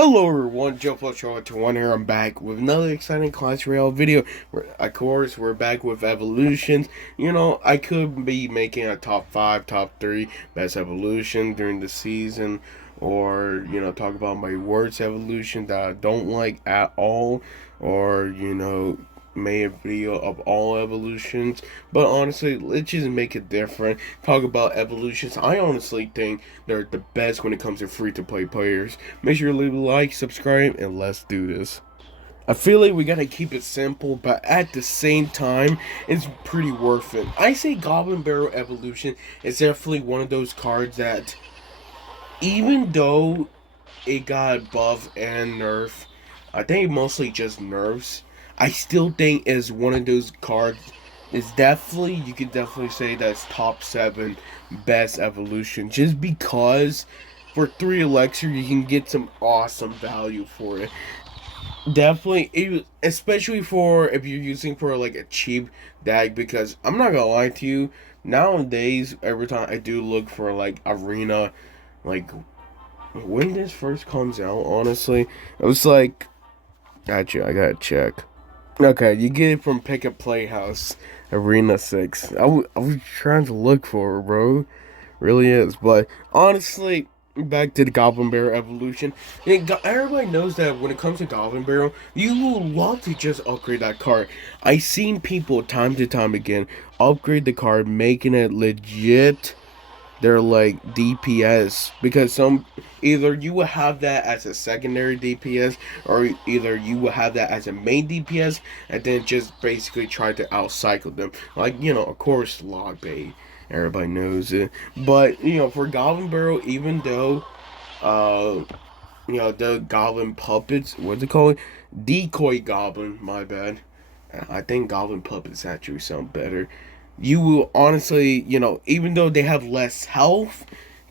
Hello everyone, Joe Show to one here. I'm back with another exciting Clash Royale video. Of course, we're back with evolutions. I could be making a top 5, top 3 best evolution during the season, or talk about my worst evolution that I don't like at all, or make a video of all evolutions. But honestly, let's just make it different. Talk about evolutions. I honestly think they're the best when it comes to free to play players. Make sure to leave a like, subscribe, and let's do this. I feel like we gotta keep it simple, but at the same time, it's pretty worth it. I say Goblin Barrel Evolution is definitely one of those cards that, even though it got buff and nerf, I think mostly just nerfs. I still think is one of those cards. Is definitely, you could definitely say that's top 7 best evolution, just because for 3 elixir you can get some awesome value for it. Definitely, especially for if you're using for like a cheap deck, because I'm not gonna lie to you, nowadays every time I do look for like arena, like when this first comes out, honestly, it was like, gotcha, I gotta check. Okay, you get it from Pick Up Playhouse, Arena 6. I was trying to look for it, bro. Really is. But honestly, back to the Goblin Barrel evolution. Everybody knows that when it comes to Goblin Barrel, you will love to just upgrade that card. I've seen people time to time again upgrade the card, making it legit. They're like DPS, because some, either you will have that as a secondary DPS, or either you will have that as a main DPS and then just basically try to outcycle them, like, of course, log bait, everybody knows it. But for Goblin Barrel, even though the goblin puppets, what's it called, decoy goblin, my bad, I think goblin puppets actually sound better. You will honestly, even though they have less health,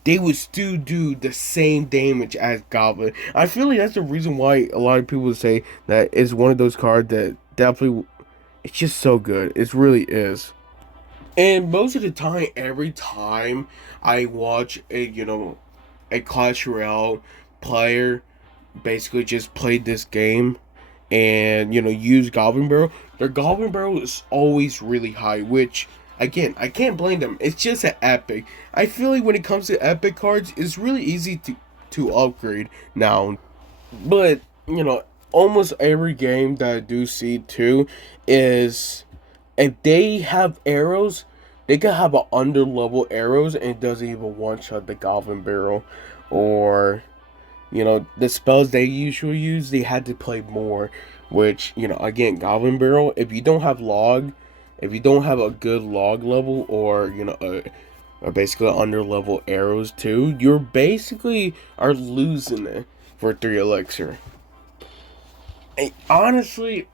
they would still do the same damage as Goblin. I feel like that's the reason why a lot of people say that it's one of those cards that definitely, it's just so good. It really is. And most of the time, every time I watch a Clash Royale player basically just play this game and use Goblin Barrel, their Goblin Barrel is always really high, which again, I can't blame them. It's just an epic. I feel like when it comes to epic cards, it's really easy to upgrade now. But almost every game that I do see too is, if they have arrows, they can have an under level arrows and it doesn't even one shot the Goblin Barrel, or the spells they usually use, they had to play more. Which, again, Goblin Barrel, if you don't have log, if you don't have a good log level, or, basically under level arrows too, you're basically are losing it for 3 elixir. And honestly,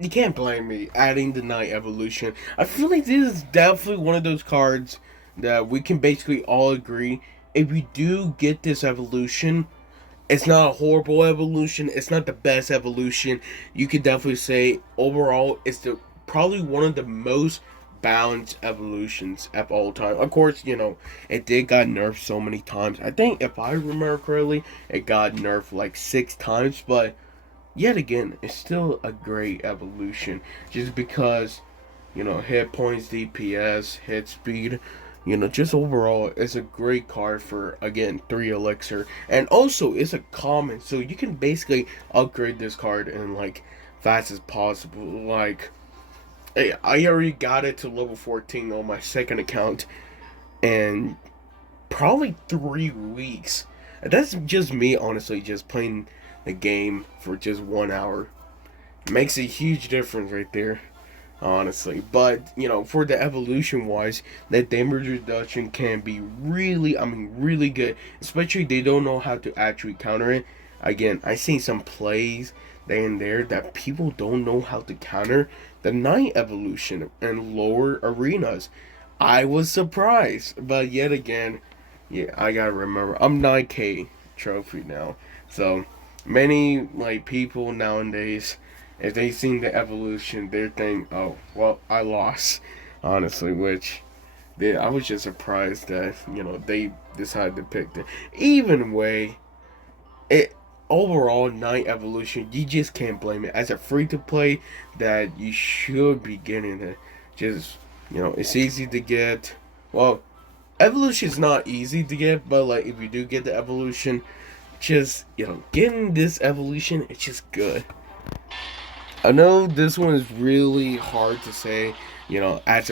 you can't blame me adding the Night Evolution. I feel like this is definitely one of those cards that we can basically all agree, if you do get this evolution, it's not a horrible evolution. It's not the best evolution. You could definitely say overall it's the probably one of the most balanced evolutions of all time. Of course, it did got nerfed so many times. I think if I remember correctly, it got nerfed like 6 times, but yet again, it's still a great evolution. Just because, hit points, DPS, hit speed, just overall, it's a great card for, again, 3 elixir. And also, it's a common, so you can basically upgrade this card in, like, fast as possible. Like, hey, I already got it to level 14 on my second account, and probably 3 weeks. That's just me, honestly, just playing the game for just 1 hour. Makes a huge difference right there, honestly. But for the evolution wise, that damage reduction can be really, I mean, really good, especially they don't know how to actually counter it. Again, I seen some plays there and there that people don't know how to counter the Night Evolution in lower arenas. I was surprised, but yet again, yeah, I gotta remember, I'm 9k trophy now, so many like people nowadays, if they seen the evolution, they think, oh, well, I lost, honestly, which I was just surprised that, they decided to pick the even way. It overall, Night Evolution, you just can't blame it. As a free to play, that you should be getting it. Just, it's easy to get. Well, Evolution is not easy to get, but like if you do get the Evolution, just, getting this Evolution, it's just good. I know this one is really hard to say, as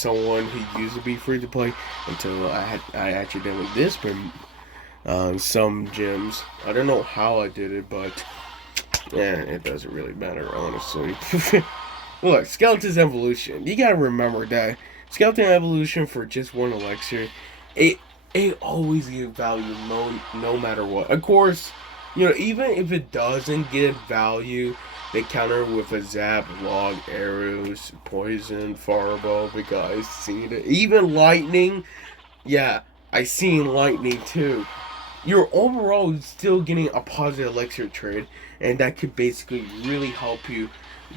someone who used to be free to play until I accidentally disband some gyms. I don't know how I did it, but it doesn't really matter, honestly. Look, Skeleton's Evolution. You gotta remember that Skeleton Evolution for just one elixir, it always gives value no matter what. Of course, even if it doesn't get value, they counter with a zap, log, arrows, poison, fireball. Because I've seen it. Even lightning. Yeah, I seen lightning too. You're overall still getting a positive elixir trade, and that could basically really help you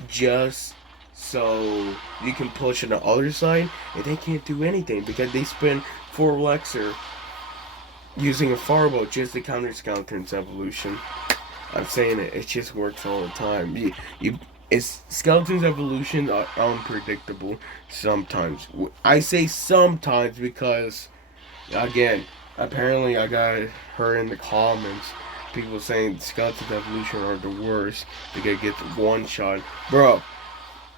just so you can push on the other side, and they can't do anything because they spend 4 elixir using a fireball just to counter Skeleton's Evolution. I'm saying it just works all the time. It's Skeleton's Evolution are unpredictable sometimes. I say sometimes because, again, apparently I got heard in the comments people saying Skeleton's Evolution are the worst. They get one shot, bro.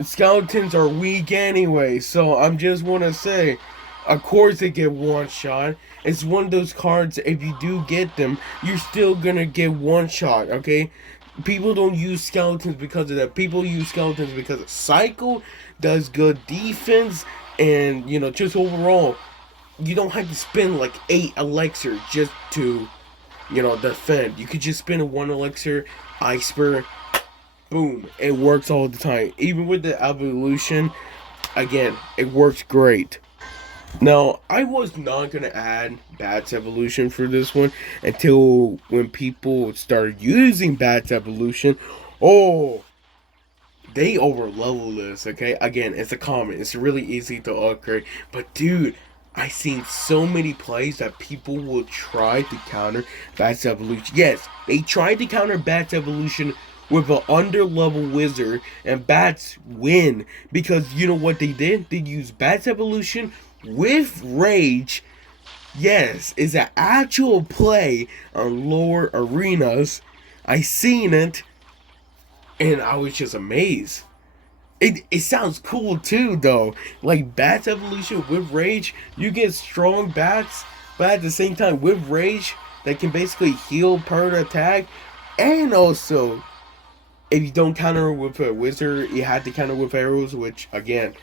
Skeletons are weak anyway, so I'm just wanna say, of course they get one shot. It's one of those cards, if you do get them, you're still gonna get one shot, okay? People don't use skeletons because of that. People use skeletons because of Cycle does good defense, and, just overall, you don't have to spend like 8 elixir just to, defend. You could just spend 1 elixir, Ice Spear, boom, it works all the time. Even with the Evolution, again, it works great. Now, I was not going to add Bat's Evolution for this one until when people started using Bat's Evolution. Oh, they overlevel this, okay? Again, it's a common. It's really easy to upgrade. But, dude, I've seen so many plays that people will try to counter Bat's Evolution. Yes, they tried to counter Bat's Evolution with an under-level wizard, and Bats win. Because you know what they did? They used Bat's Evolution with Rage. Yes, it's an actual play on lower arenas. I seen it, and I was just amazed. It sounds cool too, though. Like Bats Evolution with Rage, you get strong bats, but at the same time with Rage, that can basically heal per attack. And also, if you don't counter with a wizard, you have to counter with arrows, which again,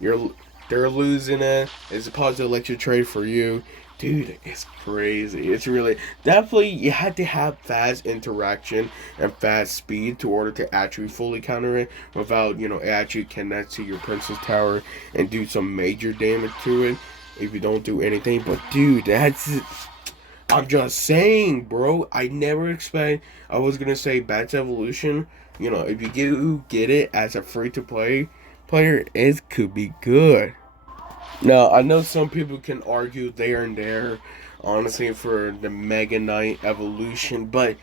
they're losing it. It's a positive electric trade for you. Dude, it's crazy. It's really definitely you had to have fast interaction and fast speed to order to actually fully counter it without, it actually connect to your Princess Tower and do some major damage to it if you don't do anything. But dude, I'm just saying, bro. I never expect I was gonna say Bats Evolution. If you get it as a free to play player, it could be good. Now, I know some people can argue there and there, honestly, for the Mega Knight Evolution, but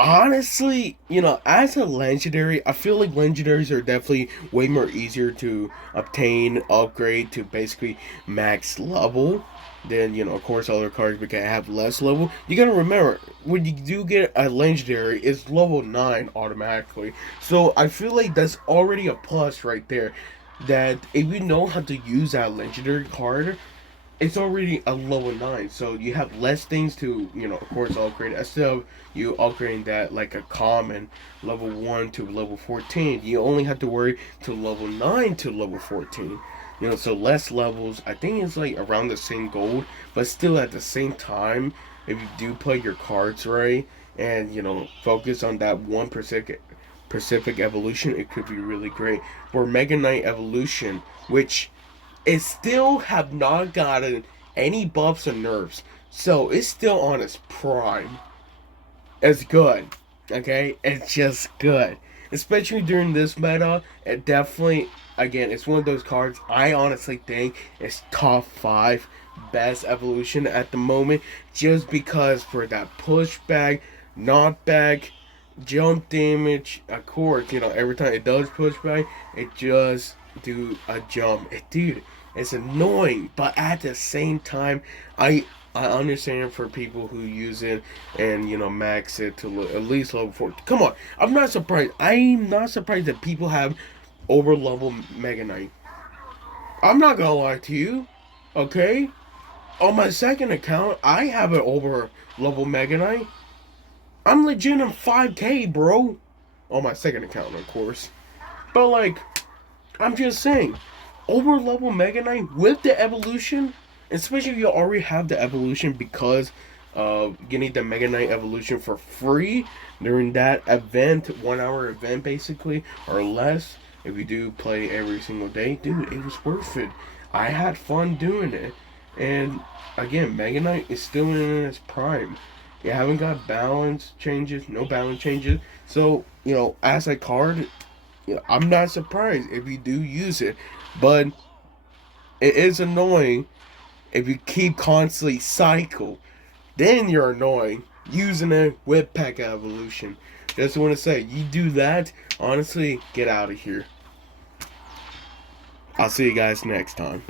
honestly, as a legendary, I feel like legendaries are definitely way more easier to obtain, upgrade to basically max level than, of course, other cards because I have less level. You gotta remember, when you do get a legendary, it's level 9 automatically. So I feel like that's already a plus right there. That if you know how to use that legendary card, it's already a level 9, so you have less things to, of course, upgrade. Instead of you upgrading that like a common level 1 to level 14, you only have to worry to level 9 to level 14. So less levels. I think it's like around the same gold, but still at the same time, if you do play your cards right and, focus on that 1% Pacific Evolution, it could be really great. For Mega Knight Evolution, which it still have not gotten any buffs and nerfs, so it's still on its prime. It's good, okay? It's just good. Especially during this meta, it definitely, again, it's one of those cards I honestly think is top 5 best evolution at the moment, just because for that pushback, knockback, jump damage, of course, every time it does pushback, it just do a jump. Dude, it's annoying, but at the same time, I understand for people who use it and max it to at least level 4. Come on, I'm not surprised. I'm not surprised that people have over level Mega Knight. I'm not gonna lie to you, okay? On my second account, I have an over level Mega Knight. I'm legit in 5K, bro. On my second account, of course. But like, I'm just saying, over level Mega Knight with the evolution, especially if you already have the evolution because of getting the Mega Knight evolution for free during that event, 1 hour event basically, or less. If you do play every single day, dude, it was worth it. I had fun doing it. And again, Mega Knight is still in its prime. You haven't got balance changes, no balance changes. So, as a card, I'm not surprised if you do use it. But it is annoying if you keep constantly cycle. Then you're annoying using it with P.E.K.K.A evolution. Just want to say, you do that, honestly, get out of here. I'll see you guys next time.